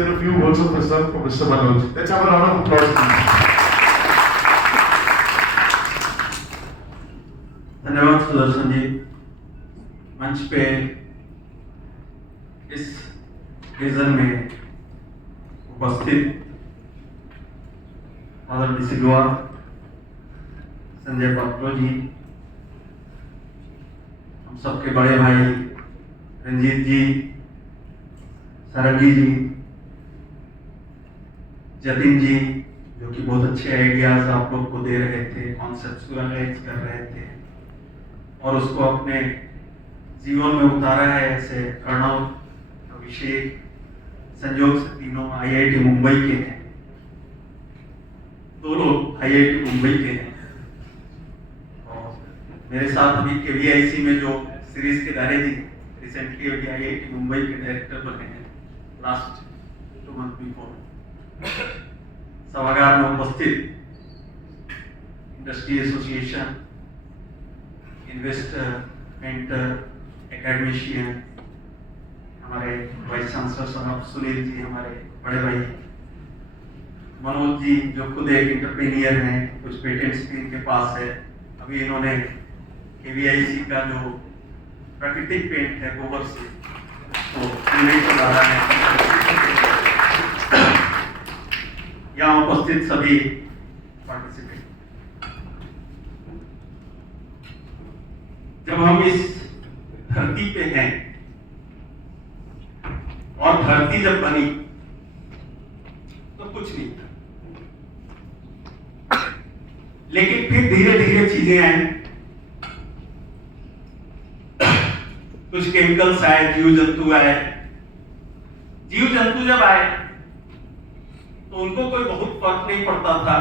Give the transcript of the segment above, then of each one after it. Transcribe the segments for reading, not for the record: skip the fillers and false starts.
A few words of wisdom from Mr. Manoj. Let's have a round of applause, please. धन्यवाद सुदर्शन जी। मंच पे इस reason में उपस्थित मदर डिसिल्वा, संजय पात्रो जी, हम सबके बड़े भाई रंजीत जी, सरगी जी, जतिन जी, जो कि बहुत अच्छे आइडियाज आप लोग को दे रहे थे, कॉन्सेप्चुअलाइज कर रहे थे और उसको अपने जीवन में उतारा है। ऐसे प्रणव, अभिषेक, संयोग से तीनों आईआईटी मुंबई के हैं, दो लोग आईआईटी मुंबई के हैं और मेरे साथ अभी केवीआईसी में जो सीरीज के दारे जी रिसेंटली अभी आईआईटी मुंबई के डायरेक्टर बने हैं लास्ट 2 मंथ बिफोर। सभागार में उपस्थित industry association, investor, mentor, academician, हमारे वाइस चांसलर साहब सुनील जी, हमारे बड़े भाई मनोज जी, जो खुद एक एंटरप्रेन्योर हैं, कुछ पेटेंट्स भी इनके पास है। अभी इन्होंने केवीआईसी का जो प्राकृतिक पेंट है गोबर से, तो नहीं तो ज़्यादा है। यहाँ उपस्थित सभी पार्टिसिपेंट, जब हम इस धरती पे हैं और धरती जब बनी तो कुछ नहीं था, लेकिन फिर धीरे धीरे चीजें आई, कुछ केमिकल्स आए, जीव जंतु आए। जीव जंतु जब आए तो उनको कोई बहुत फर्क नहीं पड़ता था,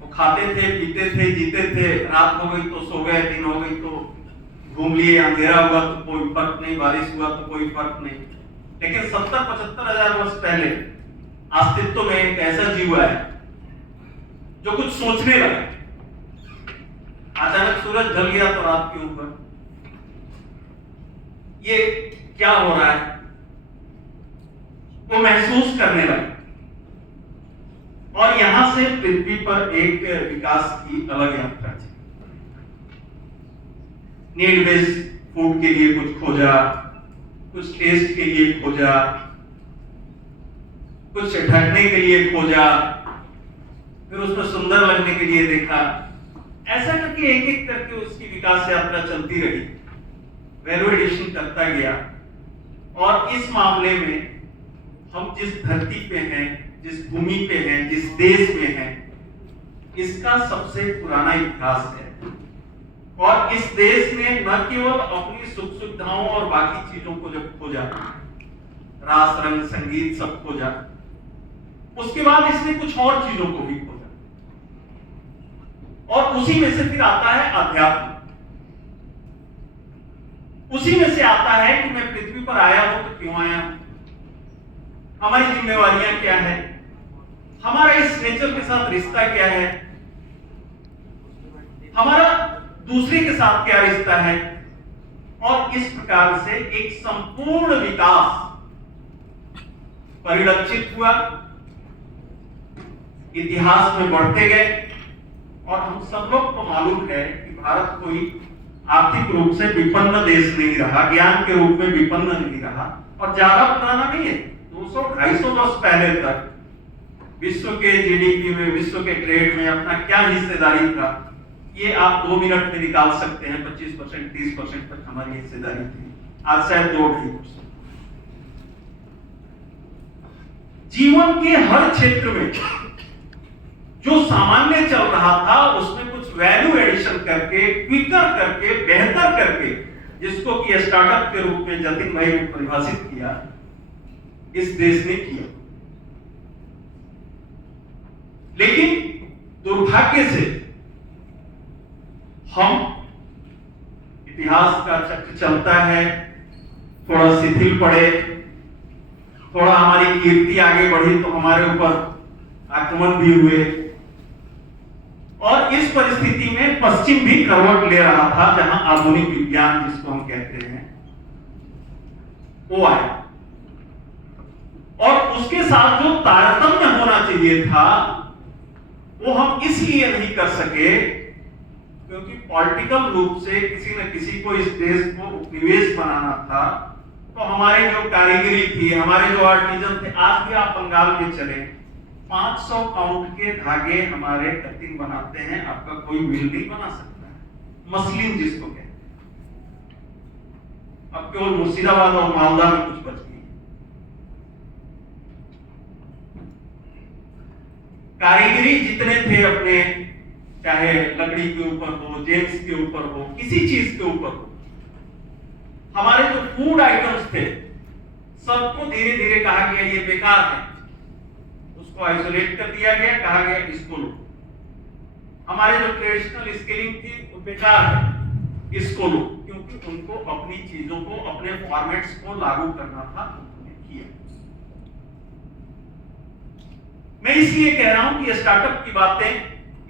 वो खाते थे, पीते थे, जीते थे। रात हो गई तो सो गए, दिन हो गई तो घूम लिए, अंधेरा हुआ तो कोई फर्क नहीं, बारिश हुआ तो कोई फर्क नहीं। लेकिन 70-75 हजार वर्ष पहले अस्तित्व में एक ऐसा जीव आया जो कुछ सोचने लगा। अचानक सूरज ढल गया तो रात क्यों हुआ, ये क्या हो रहा है, वो महसूस करने लगा। और यहां से पृथ्वी पर एक विकास की अलग यात्रा थी। नीड बेस्ड फूड के लिए कुछ खोजा, कुछ टेस्ट के लिए खोजा, कुछ ढकने के लिए खोजा, फिर उसमें सुंदर लगने के लिए देखा। ऐसा करके एक एक करके उसकी विकास यात्रा चलती रही, वैल्यू एडिशन करता गया। और इस मामले में हम जिस धरती पे हैं, जिस भूमि पे हैं, जिस देश में हैं, इसका सबसे पुराना इतिहास है। और इस देश ने न केवल अपनी सुख सुविधाओं और बाकी चीजों को जब खोजा, रास रंग संगीत सब खोजा, उसके बाद इसने कुछ और चीजों को भी खोजा। और उसी में से फिर आता है अध्यात्म। उसी में से आता है कि मैं पृथ्वी पर आया हूं तो क्यों आया हूं, हमारी जिम्मेवारियां क्या है, हमारा इस नेचर के साथ रिश्ता क्या है, हमारा दूसरे के साथ क्या रिश्ता है। और इस प्रकार से एक संपूर्ण विकास परिलक्षित हुआ, इतिहास में बढ़ते गए। और हम सब लोग को मालूम है कि भारत कोई आर्थिक रूप से विपन्न देश नहीं रहा, ज्ञान के रूप में विपन्न नहीं रहा, और ज्यादा पुराना नहीं है। 200-250 वर्ष पहले तक विश्व के जीडीपी में, विश्व के ट्रेड में अपना क्या हिस्सेदारी था, ये आप 2 मिनट में निकाल सकते हैं। 25%, 30% तक हमारी हिस्सेदारी थी, आज शायद 2-2%। जीवन के हर क्षेत्र में जो सामान्य चल रहा था उसमें कुछ वैल्यू एडिशन करके, क्विकर करके, बेहतर करके, जिसको कि स्टार्टअप के रूप में जतिन भाई ने परिभाषित किया, इस देश ने किया। लेकिन दुर्भाग्य से हम, इतिहास का चक्र चलता है, थोड़ा शिथिल पड़े, थोड़ा हमारी कीर्ति आगे बढ़ी तो हमारे ऊपर आक्रमण भी हुए। और इस परिस्थिति में पश्चिम भी करवट ले रहा था, जहां आधुनिक विज्ञान जिसको हम कहते हैं वो आया। और उसके साथ जो तारतम्य होना चाहिए था वो हम इसलिए नहीं कर सके क्योंकि पॉलिटिकल रूप से किसी न किसी को इस देश को उपनिवेश बनाना था। तो हमारे जो कारीगरी थी, हमारे जो आर्टिजन थे, आज भी आप बंगाल में चले 500 काउंट के धागे हमारे कटिंग बनाते हैं, आपका कोई मिल नहीं बना सकता है। मसलिन जिसको कहते हैं, अब केवल मुर्शिदाबाद और मालदा में कुछ बच गई। कारीगरी जितने थे अपने, चाहे लकड़ी के ऊपर हो, जेम्स के ऊपर हो, किसी चीज के ऊपर हो, हमारे जो फूड आइटम्स थे सबको धीरे धीरे कहा गया ये बेकार है, उसको आइसोलेट कर दिया गया, कहा गया इसको लो। हमारे जो ट्रेडिशनल स्किलिंग थी वो बेकार है, इसको लो, क्योंकि उनको अपनी चीजों को, अपने फॉर्मेट्स को लागू करना था, उन्होंने किया। मैं इसलिए कह रहा हूं कि स्टार्टअप की बातें,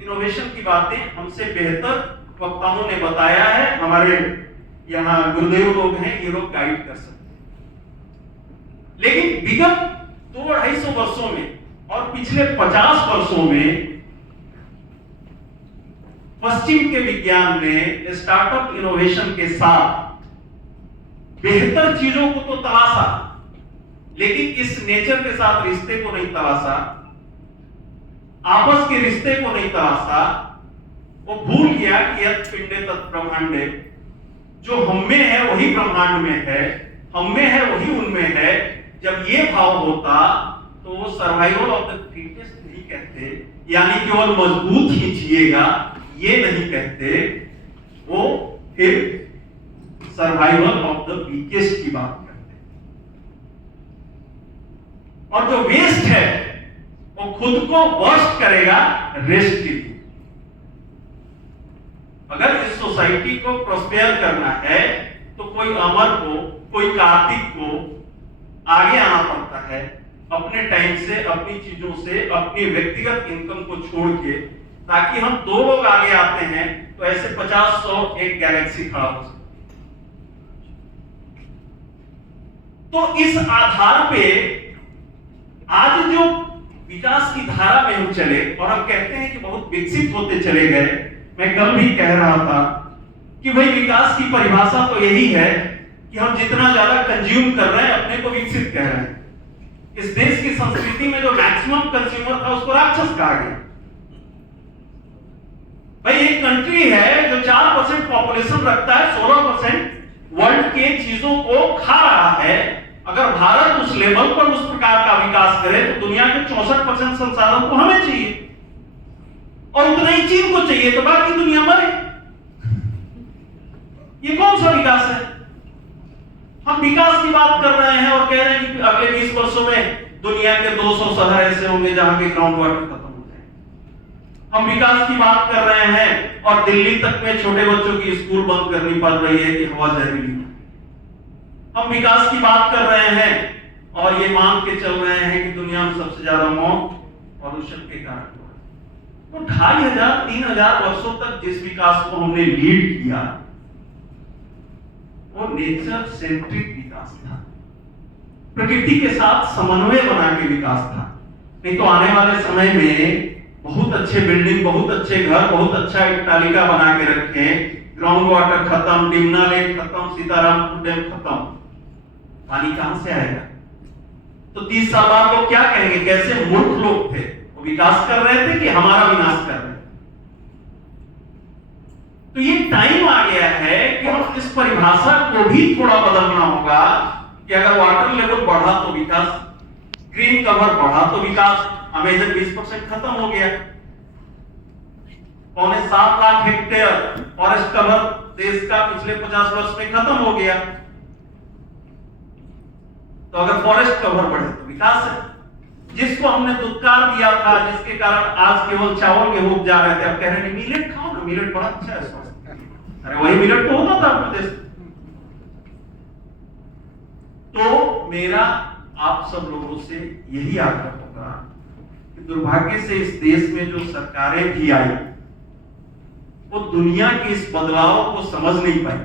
इनोवेशन की बातें हमसे बेहतर वक्ताओं ने बताया है। हमारे यहाँ गुरुदेव लोग हैं, ये लोग गाइड कर सकते हैं। लेकिन विगत 200-250 वर्षों में और पिछले 50 वर्षों में पश्चिम के विज्ञान ने स्टार्टअप इनोवेशन के साथ बेहतर चीजों को तो तलाशा, लेकिन इस नेचर के साथ रिश्ते को नहीं तलाशा, आपस के रिश्ते को नहीं तलाशा। वो भूल गया कि यत् पिंडे तत् ब्रह्मांडे, जो हम में है वही ब्रह्मांड में है, हम में है वही उनमें है। जब ये भाव होता तो वो सर्वाइवल ऑफ द फिटेस्ट नहीं कहते, यानी केवल मजबूत ही जिएगा ये नहीं कहते, वो फिर सर्वाइवल ऑफ द वीकेस्ट की बात करते। और जो वेस्ट है वो खुद को वर्स्ट करेगा रेस्ट के लिए। अगर इस सोसाइटी को प्रोस्पेयर करना है तो कोई अमर को, कोई कार्तिक को आगे आना पड़ता है, अपने टाइम से, अपनी चीजों से, अपनी व्यक्तिगत इनकम को छोड़ के, ताकि हम 2 लोग आगे आते हैं तो ऐसे 50-100 एक गैलेक्सी खड़ा हो सके। तो इस आधार पे आज जो विकास की धारा में हम चले और हम कहते हैं कि बहुत विकसित होते चले गए। मैं कल भी कह रहा था कि भाई विकास की परिभाषा तो यही है कि हम जितना ज्यादा कंज्यूम कर रहे हैं अपने को विकसित कह रहे हैं। इस देश की संस्कृति में जो मैक्सिमम कंज्यूमर था उसको राक्षस कहा गया। भाई एक कंट्री है जो 4% पॉपुलेशन रखता है, 16% वर्ल्ड के चीजों को खा रहा है। अगर भारत उस लेवल पर उस प्रकार का विकास करे तो दुनिया के 64% संसाधन को हमें चाहिए और उतना ही चीन को चाहिए, तो बाकी दुनिया मरे। ये कौन सा विकास है? हम विकास की बात कर रहे हैं और कह रहे हैं कि अगले 20 वर्षों में दुनिया के 200 शहर ऐसे होंगे जहां के ग्राउंड वाटर खत्म हो जाए। हम विकास की बात कर रहे हैं और दिल्ली तक में छोटे बच्चों की स्कूल बंद करनी पड़ रही है कि हवा जहरीली है। हम विकास की बात कर रहे हैं और ये मान के चल रहे हैं कि दुनिया में सबसे ज्यादा मौत पॉल्यूशन के कारण हुआ। तो 2500-3000 वर्षों तक जिस विकास को हमने लीड किया वो नेचर सेंट्रिक विकास था, प्रकृति के साथ समन्वय बना के विकास था। नहीं तो आने वाले समय में बहुत अच्छे बिल्डिंग, बहुत अच्छे घर, बहुत अच्छा अट्टालिका बना के रखे, ग्राउंड वाटर खत्म, डिमना लेक खत्म, सीतारामपुर डैम खत्म, पानी कहां से आएगा? तो 30 साल बाद लोग क्या कहेंगे? कैसे मूर्ख लोग थे, वो विकास कर रहे थे कि हमारा विनाश कर रहे थे? तो ये टाइम आ गया है कि हम इस परिभाषा को भी थोड़ा बदलना होगा कि अगर वाटर लेवल बढ़ा तो विकास, ग्रीन कवर बढ़ा तो विकास। अमेजन 20% खत्म हो गया, 7.25 लाख हेक्टेयर फॉरेस्ट कवर देश का पिछले 50 वर्ष में खत्म हो गया। तो अगर फॉरेस्ट कवर बढ़े तो विकास है। जिसको हमने दुत्कार दिया था, जिसके कारण आज केवल चावल गेहूं उपजा रहे थे, अब कह रहे हैं मिलेट खाओ ना, मिलेट बड़ा अच्छा है। अरे वही मिलेट तो होता था अपने देश। तो मेरा आप सब लोगों से यही आग्रह होगा कि दुर्भाग्य से इस देश में जो सरकारें भी आई वो दुनिया के इस बदलाव को समझ नहीं पाई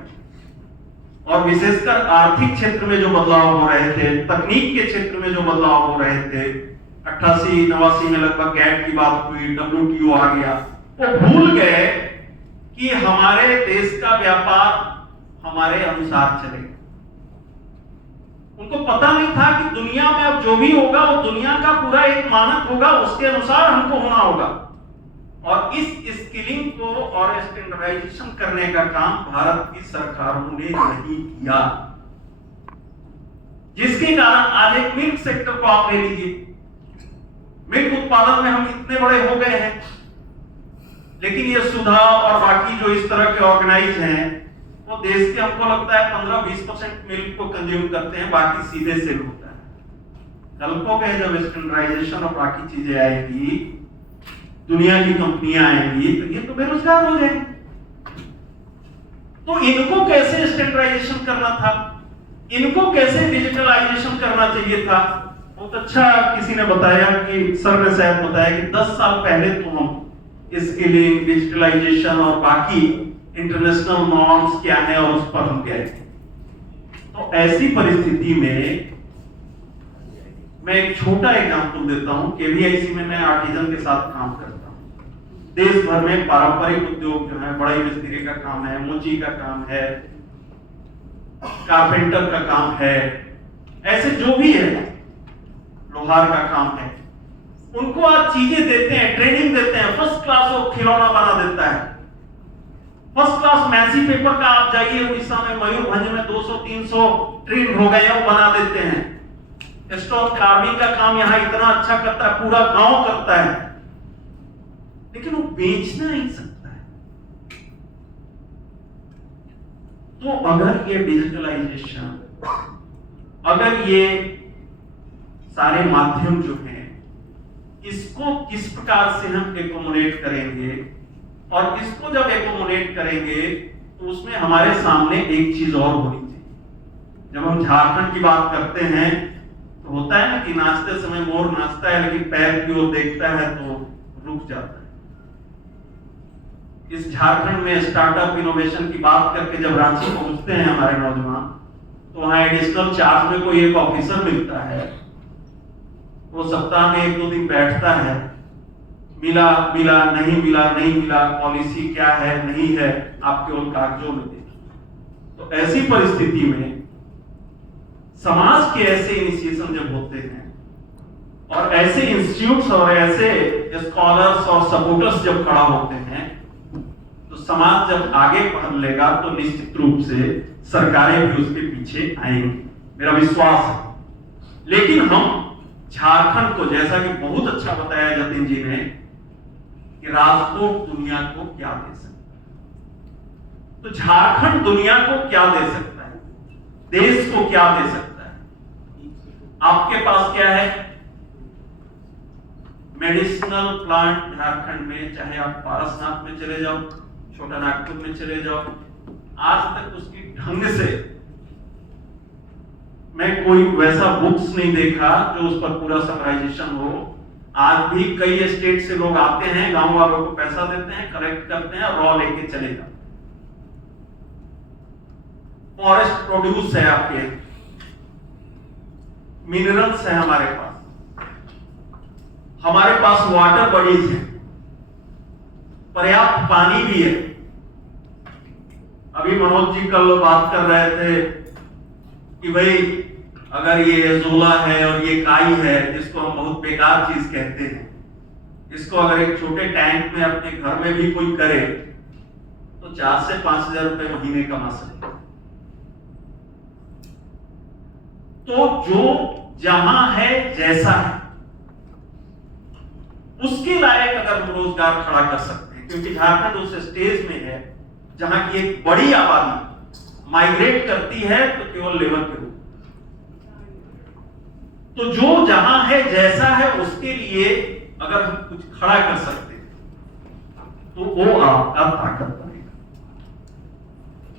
और विशेषकर आर्थिक क्षेत्र में जो बदलाव हो रहे थे, तकनीक के क्षेत्र में जो बदलाव हो रहे थे, 88-89 में लगभग गैट की बात हुई, WTO आ गया, वो भूल गए कि हमारे देश का व्यापार हमारे अनुसार चलेगा। उनको पता नहीं था कि दुनिया में अब जो भी होगा वो दुनिया का पूरा एक मानक होगा, उसके अनुसार हमको होना होगा। और इस स्किलिंग को और स्टैंडर्डाइजेशन करने का काम भारत की सरकारों ने नहीं किया, जिसके कारण आज एक मिल्क सेक्टर को आप ले लीजिए। मिल्क उत्पादन में हम इतने बड़े हो गए हैं, लेकिन ये सुधा और बाकी जो इस तरह के ऑर्गेनाइज हैं, वो देश के हमको लगता है 15-20% मिल्क को कंज्यूम करते हैं, बाकी सीधे सेल होता है। कल को गए जब स्टैंडर्डाइजेशन और बाकी चीजें आएगी, दुनिया की कंपनियां आएंगी, तो ये तो बेरोजगार हो जाएंगे। तो इनको कैसे स्टैंडर्डाइजेशन करना था, इनको कैसे डिजिटलाइजेशन करना चाहिए था। बहुत अच्छा किसी ने बताया कि सर ने शायद बताया कि 10 साल पहले तो हम स्किलिंग, डिजिटलाइजेशन और बाकी इंटरनेशनल नॉर्म्स क्या है और उस पर हम गए। तो ऐसी परिस्थिति में मैं एक छोटा एग्जांपल देता हूं। केवीआईसी में मैं आर्टिजन के साथ काम करता हूं। देश भर में पारंपरिक उद्योग जो है, बड़ाई मिस्त्री का काम है, मोची का काम है, कारपेंटर का काम है, ऐसे जो भी है, लोहार का काम है, उनको आज चीजें देते हैं, ट्रेनिंग देते हैं। फर्स्ट क्लास वो खिलौना बना देता है, फर्स्ट क्लास मैसी पेपर का आप जाइए उड़ीसा में, मयूरभंज में 200-300 ट्रेन हो गए हैं, वो बना देते हैं। स्टोन कार्विंग का काम यहाँ इतना अच्छा करता है, पूरा गांव करता है, लेकिन वो बेच नहीं सकता है। तो अगर ये डिजिटलाइजेशन, अगर ये सारे माध्यम जो हैं, इसको किस प्रकार से हम एकोमोडेट करेंगे, और इसको जब एकोमोडेट करेंगे तो उसमें हमारे सामने एक चीज और होनी चाहिए। जब हम झारखंड की बात करते हैं तो होता है ना कि नाचते समय मोर नाचता है, लेकिन पैर की ओर देखता है तो रुक जाता है। इस झारखंड में स्टार्टअप इनोवेशन की बात करके जब रांची पहुंचते हैं हमारे नौजवान, तो वहां एडिशनल चार्ज में कोई एक ऑफिसर मिलता है, वो सप्ताह में 1-2 दिन बैठता है, मिला मिला नहीं मिला नहीं मिला, पॉलिसी क्या है नहीं है, आप केवल कागजों में दें। तो ऐसी परिस्थिति में समाज के ऐसे इनिशिएशन जब होते हैं और ऐसे इंस्टीट्यूट्स और ऐसे स्कॉलर्स और सपोर्टर्स जब खड़ा होते हैं, तो समाज जब आगे बढ़ लेगा तो निश्चित रूप से सरकारें भी उसके पीछे आएंगी, मेरा विश्वास है। लेकिन हम झारखंड को, जैसा कि बहुत अच्छा बताया जतिन जी ने, कि राजकोट दुनिया को क्या दे सकता है, तो झारखंड दुनिया को क्या दे सकता है, देश को क्या दे सकता है। आपके पास क्या है, मेडिसिनल प्लांट झारखंड में, चाहे आप पारसनाथ में चले जाओ, छोटा नागपुर में चले जाओ, आज तक उसकी ढंग से मैं कोई वैसा बुक्स नहीं देखा जो उस पर पूरा समराइजेशन हो। आज भी कई स्टेट से लोग आते हैं, गांव वालों को पैसा देते हैं, कलेक्ट करते हैं, रॉ लेके चले जाते हैं। फॉरेस्ट प्रोड्यूस है, आपके मिनरल्स है हमारे पास वाटर बॉडीज है, पर्याप्त पानी भी है। अभी मनोज जी कल बात कर रहे थे कि भाई अगर ये एजोला है और ये काई है, जिसको हम बहुत बेकार चीज कहते हैं, इसको अगर एक छोटे टैंक में अपने घर में भी कोई करे तो 4 से 5 हजार रुपए महीने कमा सकते हैं। तो जो जहां है जैसा है उसके लायक अगर हम रोजगार खड़ा कर सकते हैं, क्योंकि झारखंड उस स्टेज में है जहां की एक बड़ी आबादी माइग्रेट करती है तो केवल लेबर के रूप। तो जो जहां है जैसा है उसके लिए अगर हम कुछ खड़ा कर सकते हैं तो वो आपका ताकत बनेगा।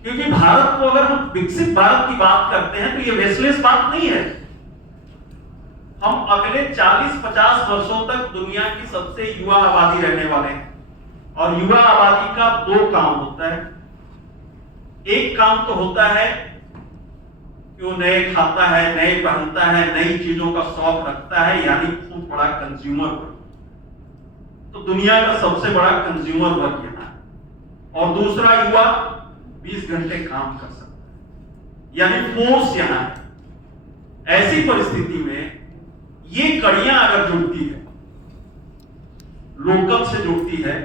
क्योंकि भारत को अगर हम विकसित भारत की बात करते हैं तो ये वेस्टलेस बात नहीं है। हम अगले 40-50 वर्षों तक दुनिया की सबसे युवा आबादी रहने वाले हैं, और युवा आबादी का 2 काम होता है। एक काम तो होता है कि वो नए खाता है, नए पहनता है, नई चीजों का शौक रखता है, यानी खूब बड़ा कंज्यूमर वर्ग। तो दुनिया का सबसे बड़ा कंज्यूमर वर्ग यहाँ है। और दूसरा, युवा 20 घंटे काम कर सकता है, यानी फोर्स यहाँ है। ऐसी परिस्थिति में ये कड़ियां अगर जुड़ती है, लोकल से जुड़ती है,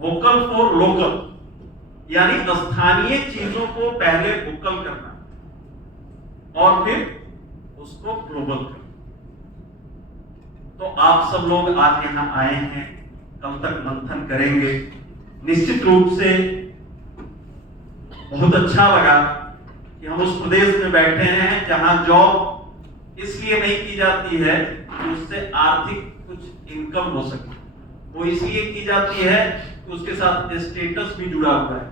वोकल फॉर लोकल, यानी स्थानीय चीजों को पहले वोकल करना और फिर उसको ग्लोबल करना। तो आप सब लोग आज यहां आए हैं, कल तक मंथन करेंगे। निश्चित रूप से बहुत अच्छा लगा कि हम उस प्रदेश में बैठे हैं जहां जॉब इसलिए नहीं की जाती है कि उससे आर्थिक कुछ इनकम हो सके, वो इसलिए की जाती है कि उसके साथ स्टेटस भी जुड़ा हुआ है।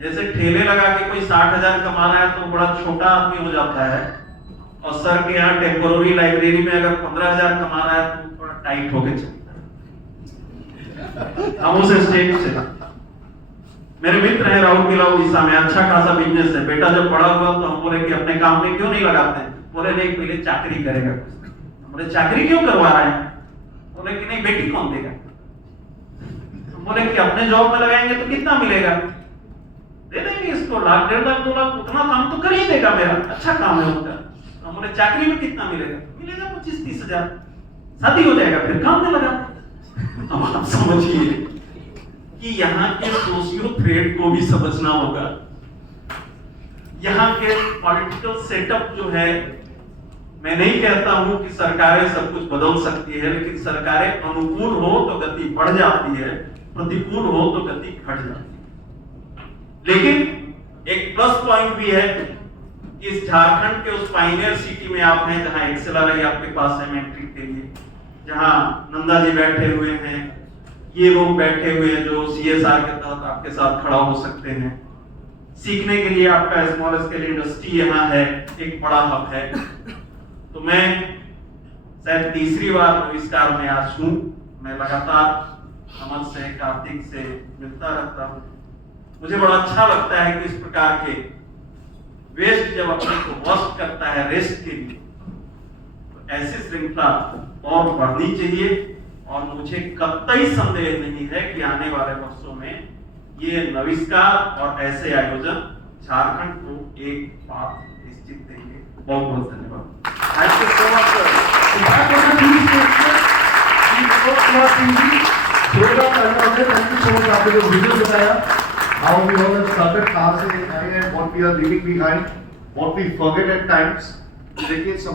जैसे ठेले लगा के कोई 60,000 कमा रहा है तो बड़ा छोटा आदमी हो जाता है, और सर के यहाँ टेम्पोररी लाइब्रेरी में अगर 15,000 कमा रहा है तो थोड़ा टाइट होके चलता है। हम उस स्टेज से, मेरे मित्र हैं राहुल किला उड़ीसा में, अच्छा खासा बिजनेस है। बेटा जब बड़ा हुआ तो हम बोले कि अपने काम में क्यों नहीं लगाते हैं? बोले नहीं, पहले चाकरी करेगा। बोले चाकरी क्यों करवा रहे हैं? बोले कि नहीं, बेटी कौन देगा? बोले कि अपने जॉब में लगाएंगे तो कितना मिलेगा? दे देंगे इसको 1,00,000, 1,50,000, 2,00,000, उतना काम तो कर ही देगा, मेरा अच्छा काम है उनका। तो बोले चाकरी में कितना मिलेगा? मिलेगा 25-30 हजार, शादी हो जाएगा, फिर काम में लगा। अब आप समझिए कि यहाँ के सोशियो थ्रेड को भी समझना होगा। यहाँ के पॉलिटिकल सेटअप जो है, मैं नहीं कहता हूं कि सरकारें सब कुछ बदल सकती है, लेकिन सरकारें अनुकूल हो तो गति बढ़ जाती है, प्रतिकूल हो तो गति घट जाती है। लेकिन एक प्लस पॉइंट भी है कि इस झारखंड के उस पाइनियर सिटी में आप हैं जहां एक्सेलर आपके पास है मैट्रिक के लिए, जहां नंदा जी बैठे हुए हैं, ये लोग बैठे हुए हैं जो CSR के तहत आपके साथ खड़ा हो सकते हैं। सीखने के लिए आपका स्मॉल स्केल इंडस्ट्री यहाँ है, एक बड़ा हब है। तो मैं शायद तीसरी बार नमस्कार में आज हूँ। मैं लगातार अमन से, कार्तिक से मिलता रहता हूँ। मुझे बड़ा अच्छा लगता है कि इस प्रकार के वेस्ट जब अपने को वस्ट करता है रेस्ट के लिए, तो ऐसी श्रृंखला और बढ़नी चाहिए। और मुझे कतई संदेह नहीं है कि आने वाले वर्षों में ये नविष्कार और ऐसे आयोजन झारखंड को एक बात निश्चित देंगे। बहुत बहुत धन्यवाद। Thank you so much, sir. Thank you so much. आपने जो वीडियो बताया, how we all have started, कहाँ से आए हैं, what we are leaving behind, what we forget at times. देखिए सब